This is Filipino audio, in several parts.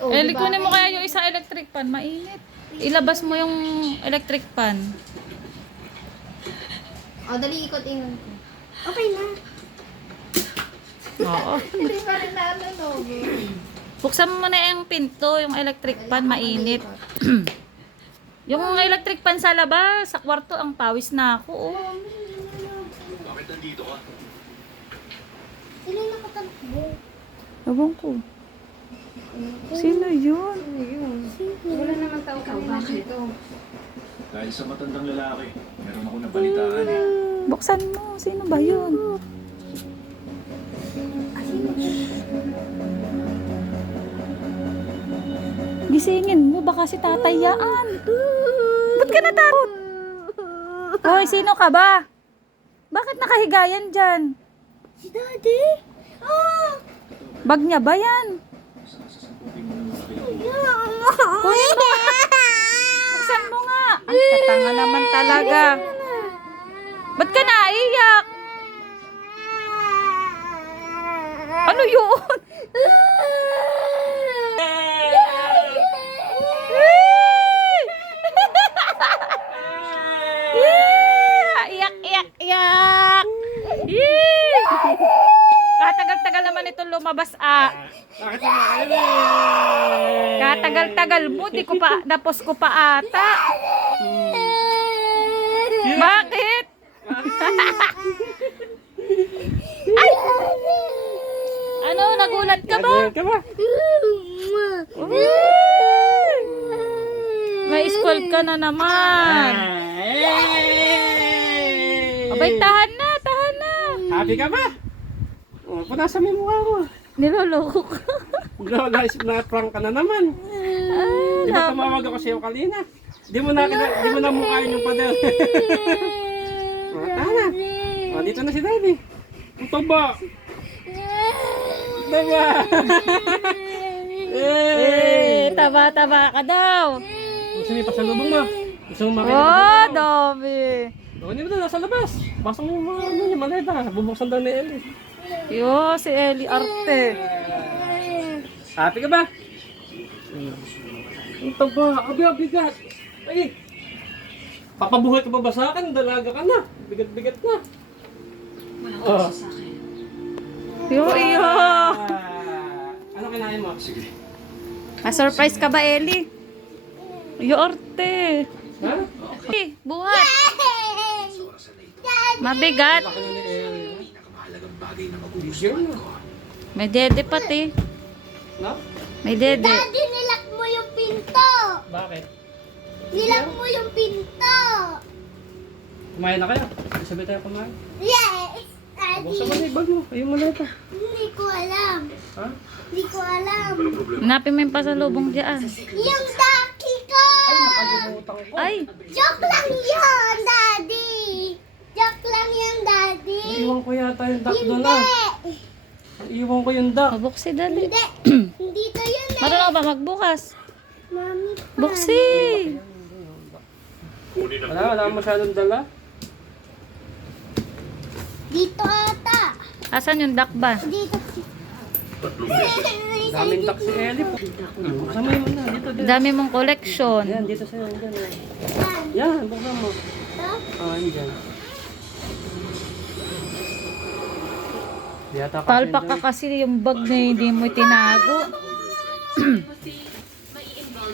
Oh, Eh, diba? likunin mo kaya yung isang electric pan. Mainit. Ilabas mo yung electric pan. Oh, dali ikot-ingon ko. Okay na. Oo. Hindi pa rin no. Buksan mo na yung pinto, yung electric pan, mainit. Yung electric pan sa labas, sa kwarto, ang pawis na ako. Oh. Bakit nandito ka? Sino yung nakatakbo? Ewan ko. Sino yun? Wala naman tao kanina dito. Dahil sa matandang lalaki, meron ako napalitaan eh. Buksan mo. Sino ba yun? Gisingin mo. Baka si tatay yaan. Ba't ka natakot? Hoy, sino ka ba? Bakit nakahigayan dyan? Si Daddy? Ah! Bag niya ba yan? Sasasagutin mo ng malaki ang Kunin mo nga. Buksan mo nga. Ang katanga naman talaga. Ba't ka naiyak? Ano yun? Iyak, iyak, iyak. Katagal-tagal naman ito lumabas Bakit naman kayo Katagal-tagal mo, di ko pa, napos ko pa ata. Bakit? Ay! Ano, nagulat ka ba? Ka ba? May school ka na naman. Abay, tahan na, tahan na. Happy ka ba? Oh, punasan mo yung mukha ko. Niloloko ka. Na-prank ka na naman. Di ba tumawag ako sa'yo kanina? Di mo na mukhain yung padel. Oh, tara. Oh, dito na si Daddy. Ang taba. Taba. Taba-taba ka daw. Gusto mo ipasalubong mo? Gusto mo makita? Oh, dami. Oh, hindi mo na nasa labas. Pasok mo yung mga yung maleta. Bubuksan daw ni Ellie. Yo, si Eli Arte. Happy ka ba? Ang taba. Bigat. Ay! Papabuhay ka ba ba sa akin? Dalaga ka na. Bigat na. Oh. Yo, iyo. Ano kinain mo? Sige. Ma-surprise ka ba, Eli? Yo, Arte. Ha? Buhat. Mabigat. Laki na ni Ellie. Pinakamahalagang bagay na Bigyan magugustuhan mo. ko. May dede pati. No? May dede. Daddy, nilak mo yung pinto! Bakit? Nilak mo yung pinto! Kumain na kayo? Sabay tayo kumain. Yes! Buksan mo Daddy, na yung bag mo. Ayun mo na ito. hindi ko alam. Ha? Hindi ko alam. Anong problema? Hanapin mo yung pasalubong dyan. Yung daki ko! Ay, nakalimutan ko. Ay, Joke lang yun, Daddy! Joke lang yun, Daddy! Iwan ko yata yung duck doon Hindi! ah. Iwan ko yung duck. mabuksi dali. Hindi! Dito yun eh! Marunong ba magbukas? Mami pa. Buksi. Kunin ang Wala masyadong dala. Dito ata! Asan yung duck ba? Dito. tatlong beses. Daming duck si Ellie po. Buksan mo yun na. Dito. Dami mong collection. Yan, dito sa'yo. Yan, yan. Saan? Yan, buksan mo. Ito? Ah, yan. Yata kasi Palpak ka dyan. kasi yung bag na hindi mo tinago.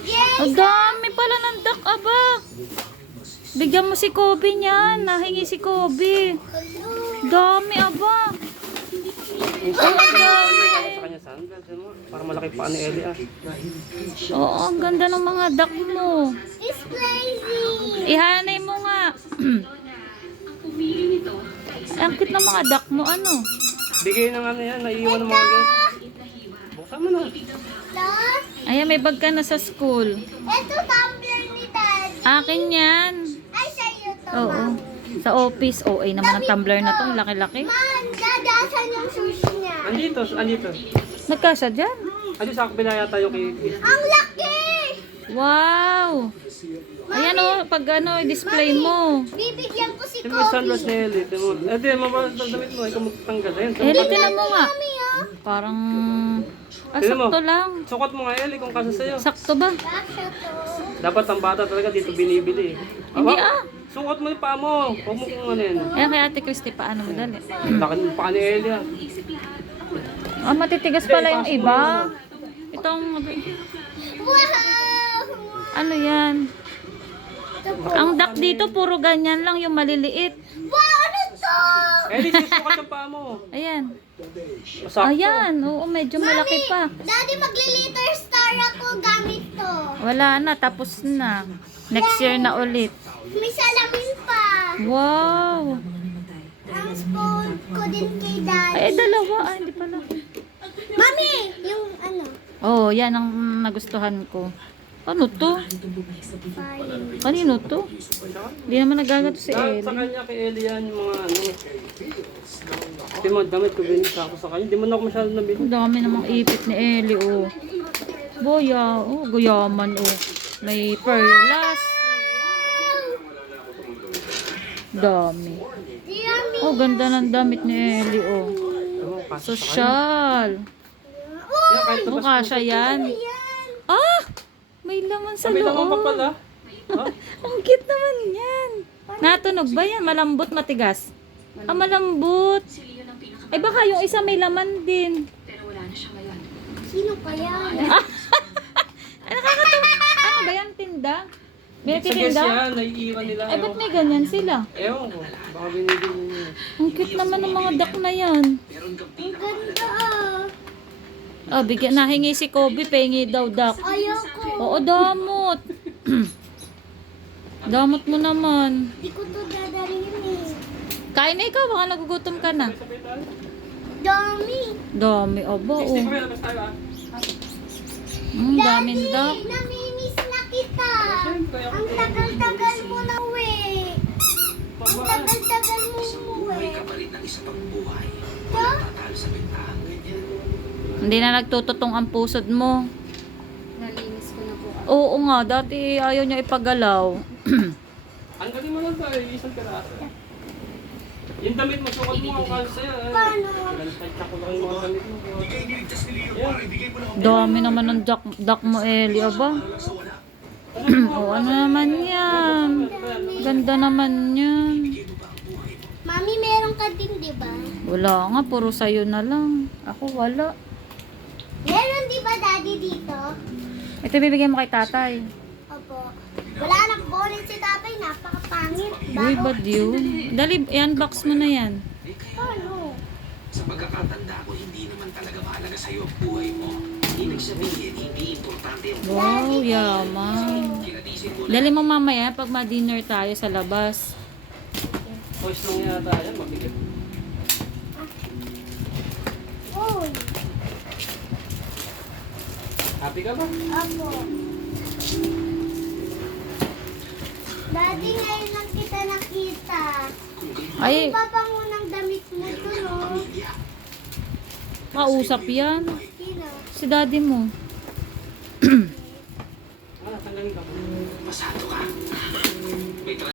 Yes! Ang dami pala ng duck, aba. Bigyan mo si Kobe niyan. Nahingi si Kobe. Dami, aba. Yung sandals na sa kanya sandals. Ano? Para malaki pa ni Ellie ah. Oo, ang ganda ng mga duck mo. It's crazy! Ihanay mo nga. Ang cute ng mga duck mo, ano? Bigay ng ano yan, naiiwan ng mga guys. Buksan mo na. Dot? Ayan, may bag ka na sa school. Ito tumbler ni Daddy. Akin yan. Ay, sa'yo to, Oo. Mom. Sa office. OA naman ang tumbler na to. Laki-laki. Man, dadasan yung sushi niya. Andito. Nagkasya dyan. Andito sa kabila yata yung kay Ang laki! Wow! Ayan o, pag ano, display mo. Bibigyan ko si Yung may sandals Kobe. ni Ellie. Ito, mababas damit mo. Ikaw magtanggal. Ayan. Eh, tinan mo nga. Mami, oh. Parang Ah, Tignan mo. sakto lang. Sukat mo nga, Eli, kung kasya sa'yo. Sakto ba? Kasha to. Dapat ang bata talaga dito binibili. Hindi ah. Sukat mo yung paa mo. Huwag mo kung ano yan. Ayan kay Ate Christy, paano mo dali? Laki ng paa ni Eli ah. Ah, matitigas pala yung iba. Itong, Wow! ano yan? Ito po. Ang duck dito, puro ganyan lang yung maliliit. Wow! Ano to? Eli, susukat yung paa mo. Ayan. Masakto. Ayan, oo, medyo malaki pa. Daddy, magli-liter star ako gamit to. Wala na, tapos na. Next year na ulit. May salamin pa. Wow! Ang spoon ko din kay Daddy. Ay, dalawa. Ay, hindi pala. Mami, yung ano? Oh, yan ang nagustuhan ko. Ano to? Fine. Kanino to? Hindi naman nagagato si Sa Ellie. kanya kay Eli yan yung mga ano. Ito mo, damit ko binisa ako sa kanya. Hindi mo na ako masyado nabili. Ang dami namang ipit ni Ellie, oh. Boya, oh, guyaman, oh. May perlas. Dami. Yummy. Oh, ganda ng damit ni Ellie, oh. Ano, kasya sa kanya. Sosyal. Yan, kahit Oh, tapos kasya yan. Yan. Ah! May laman sa May laman pa loob. pala. Ha? Ang cute naman yan. Natunog ba yan? Malambot, matigas? Ah, malambot. Ay, baka yung isa may laman din. Sino kaya? Ay, nakakatawa. Ano ba yan? Tinda? May Sa guess titinda? yan, naiiwan nila. Ay, ba't may ganyan sila? Ewan ko. Baka binibili niya. Ang cute naman ng mga duck na yan. Ang ganda ah. Ah, bigyan, nahingi si Kobe, pengi daw duck. Ayoko. Oo, damot. Damot mo naman. Di ko to dadalhin eh. Kain na ikaw, baka nagugutom ka na. Dami. Dami, aba, oh. Sige, labas tayo ah. Daming duck. Namimiss na kita. Ang tagal-tagal mo na uwi. Ang tagal-tagal mo uwi. Hindi na nagtututong ang pusod mo. Nalinis ko na po. Oo nga, dati ayaw niya ipagalaw. Ang galing mo lang tayo, isang piraso. Yung damit mo, sukat mo ang kalsa yan. Paano? Tsaka lang yung mga damit mo. Dami naman ng duck mo, Ellie, aba. Oo, ano naman yan? Ganda naman yan. Mami, meron ka din, di ba? Wala nga, puro sayo na lang. Ako wala. Meron di ba daddy dito? Ito bibigyan mo kay tatay. Opo. Wala nang bonnet si tatay, napakapangit. Uy, ba't yun? Dali, i-unbox mo na yan. Paano? Sa pagkakatanda ko, hindi naman talaga mahalaga sa'yo ang buhay mo. Ibig sabihin, hindi importante ang Wow, yaman. kinatisin mo. Dali mo mamaya pag ma-dinner tayo sa labas. Boys lang yata yan, mabigat. Uy. Happy ka ba? Opo. Daddy, ngayon lang kita nakita. Ay, Papango ng damit mo to, no? kausap yan. Sino? Si daddy mo. Ah, tanggalin ka. Pasado ka. May